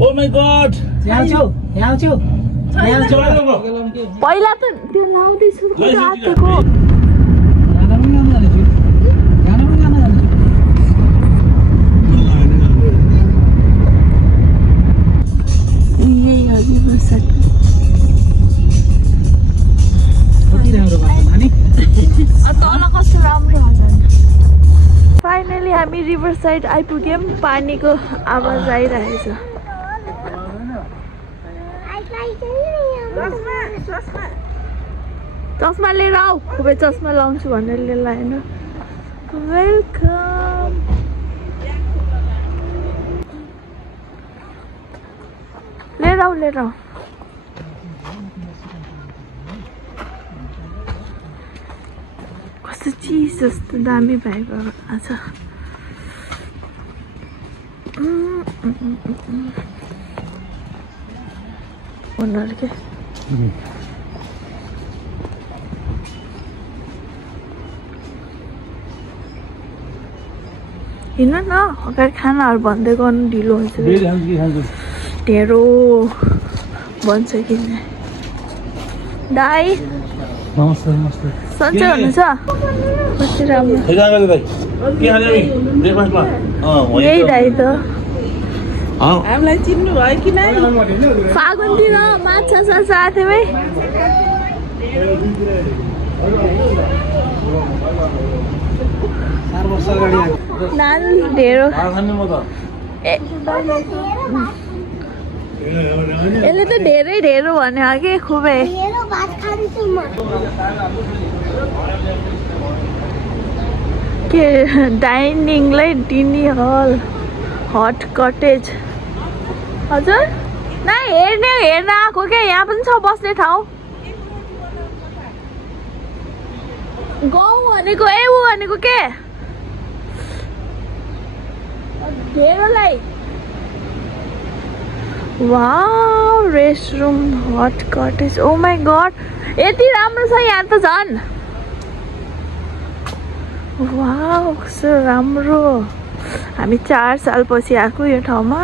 Oh my god! पहिला त त्यो लाउँदैछु रातको यही हो रिभरसाइड तल कस्तो राम्रो हजुर फाइनली हामी रिभरसाइड आइपुग्यौँ पानीको आवाज आइरहेछ चस्मा लिएर आऊ खुबै चस्मा लाउँछु भनेर लिएर आएन वेलकम लिएर आऊ कस्तो चिज जस्तो दामी भएको आज ओनर के हिँड्नु न अगाडि खानाहरू भन्दै गर्नु ढिलो हुन्छ ढेरो भन्छ किन दाइ सन्चै हुनुहुन्छ कति राम्रो यही दाइ त हामीलाई चिन्नु भयो कि नै फागुनतिर माछा साछा आएको थियो नान ढेरो यसले त ढेरो भन्यो कि खुबै के डाइनिङलाई डिनी हल हट कटेज हजुर नै हेर्न आएको क्या यहाँ पनि छ बस्ने ठाउँ गाउँ भनेको ऊ भनेको के ढेरोलाई wow restroom hut cottage oh my god यति राम्रो छ यहाँ त झन् वाउ कस्तो राम्रो हामी 4 सालपछि आएको यो ठाउँमा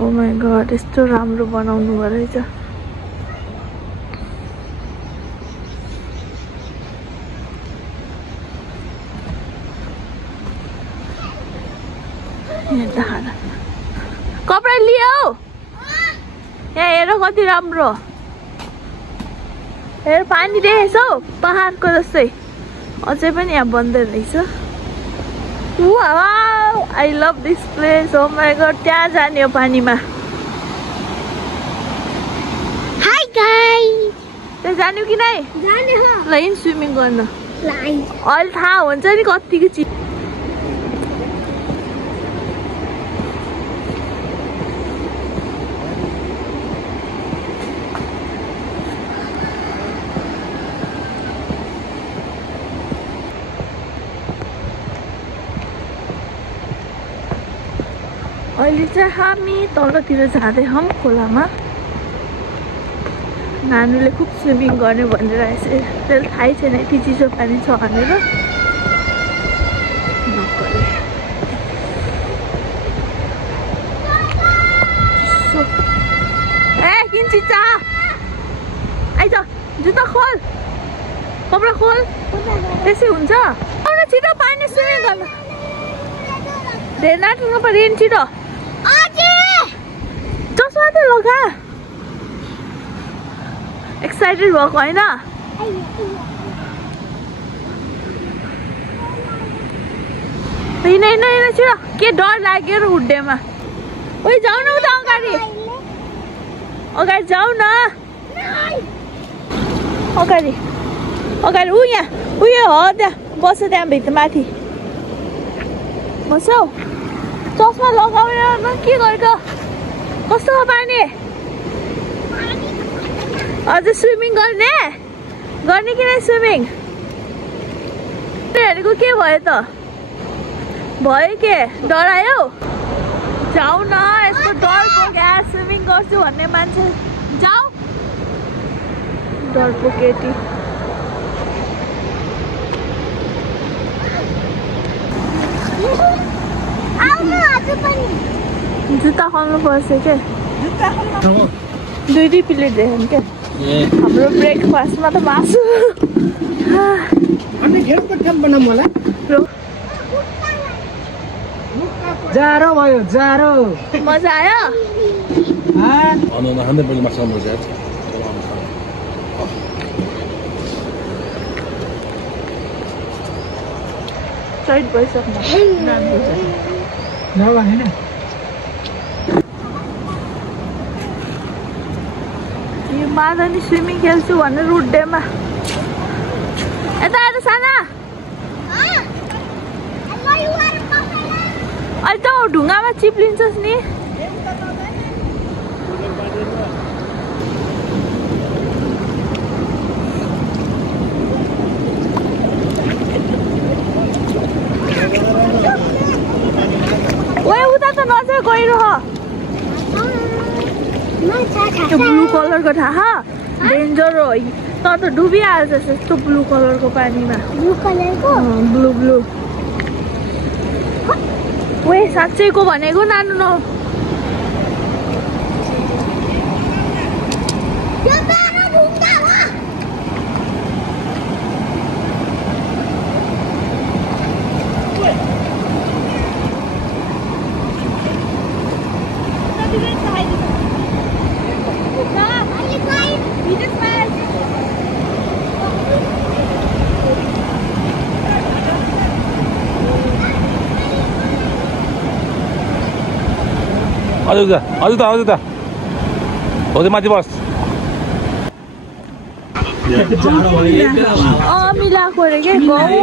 ओ माई गड यस्तो राम्रो बनाउनु भयो रहेछ कपडा लियो यहाँ हेर कति राम्रो हेर पानी देखेछौ पहाडको जस्तै अझै पनि यहाँ बन्दै रहेछ wow I love this place oh my god त्यहाँ जाने हो पानीमा हाय गाइस त्यहाँ जाने कि नै जाने हो ल इन स्विमिङ गर्न ल अहिले थाहा हुन्छ नि कतिको चिज अहिले चाहिँ हामी तलतिर जाँदैछौँ खोलामा नानुले खुब स्विमिङ गर्ने भनिरहेछ त्यसले थाहै छैन यति चिसो पानी छ भनेर ए किन चिचा आइज जुत्ता खोल कपडा खोल त्यसै हुन्छ आउन छिटो पानी स्विमिङ गर्न धेरै नाट्नु पर्यो नि छिटो चस्मा त लगा एक्साइटेड भएको होइन हिँड छिटो के डर लाग्यो र हुड्डेमा ओइ जाऊ न उता अगाडि जाऊ न अगाडि ऊ यहाँ उयो हो त्यहाँ बस त्यहाँ भित्र माथि बसौ चस्मा लगाउन के गरेको कस्तो हो पानी अझ स्विमिङ गर्ने कि नै स्विमिङ हेरेको के भयो त भयो के डरायो जाऊ न यस्तो डरको क्या स्विमिङ गर्छु भन्ने मान्छे जाऊ डरको केटी जुत्ता खोल्नु पर्छ के दुई प्लेट देख्यो क्या हाम्रो ब्रेकफास्टमा त मासु जारो भयो जारो मजा आयो टाइट भइसक्नु यो माधनी स्विमिङ खेल्छु भनेर उड्डेमा यता आएर साना अहिले त ढुङ्गामा चिप्लिन्छस् नि उता त नजर गइरह त्यो ब्लू कलरको थाहा डेन्जर हो त त डुबिहाल्छ यस्तो ब्लू कलरको पानीमा ब्लू ब्लू वे साँच्चैको भनेको नानु न हजुर माथि बस मिलाएको अरे के गहुँ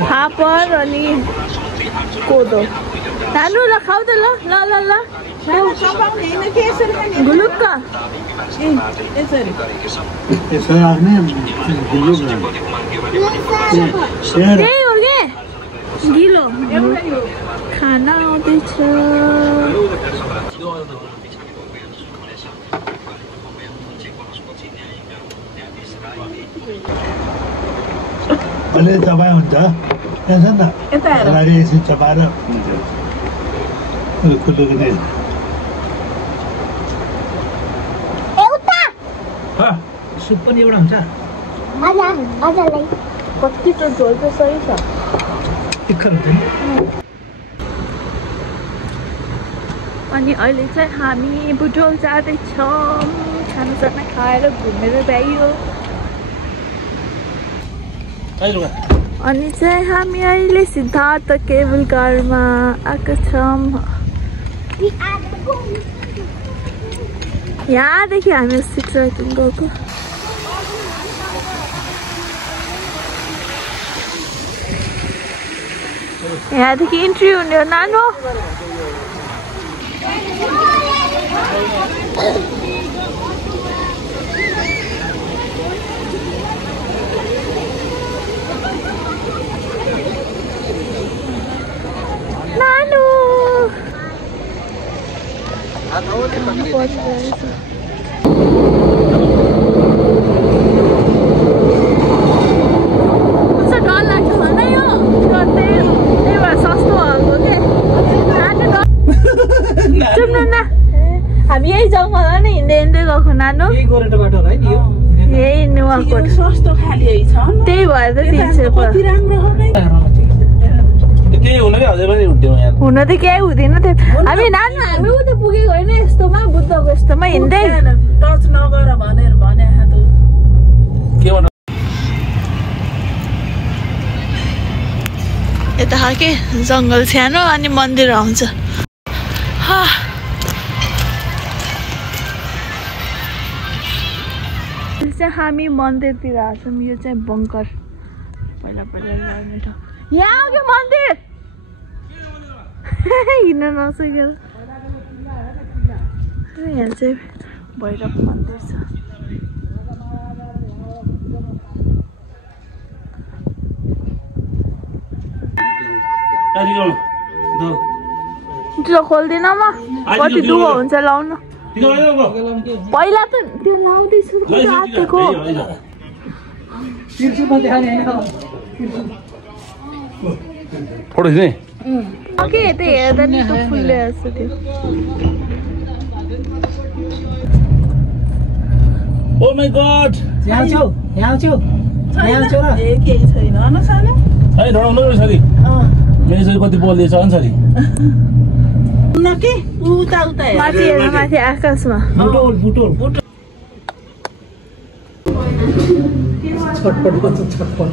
फापर अनि कोदो नानु ल खाऊ त ल ल ल ल गुलुक्क त्यही हो के गिलो खाना आउँदैछ अलि चपाइ हुन्छ टेन्सन न अगाडि एकछिन चपाएर खुल्लुको नै सुप पनि एउटा हुन्छ कति त झोल त सही छ तिखर हुन्छ नि अनि अहिले चाहिँ हामी बुटोल जाँदैछौँ खानासाना खाएर घुमेर भ्याइयो अनि चाहिँ हामी अहिले सिद्धार्थ केबल कारमा आएको छौँ यहाँदेखि हामी सिट्राइटिङ गएको यहाँदेखि इन्ट्री हुने हो नानो नानु डर लाग्छ भन्दै यो त्यही भएर सस्तो भएको के चुप्नु न हामी यही जङ्गलमा नै हिँड्दै हिँड्दै गएको नानु यही नुवाकोट त्यही भएर त 300 हुन त केही हुँदैन थियो हामी नानु हामी उता पुगेको होइन यस्तोमा बुद्धको यस्तोमा हिँड्दै टच नगर भनेर भने यता के जङ्गल सानो अनि मन्दिर आउँछ हामी मन्दिरतिर आछौँ यो चाहिँ बङ्कर पहिला लड्ने ठाउँ यहाँ हो क्या मन्दिर हिँड्न नसकेर यहाँ चाहिँ भैरव मन्दिर छ त्यो खोल्दिन म कति दुःख हुन्छ लाउनु पहिला त त्यो लाउँदैछु रातेको फोटो खिच्ने ओके त्यो हेर्दा नि त्यो फुल्ले जस्तो थियो ओ माई गॉड यहाँ छौ र केही छैन न सानो है ढडाउनु रहेछ नि मेरो चाहिँ कति बोल्दैछ नि सरी न के उता हेर माथि हेर्नु माथि आकाशमा बुटोल छटपट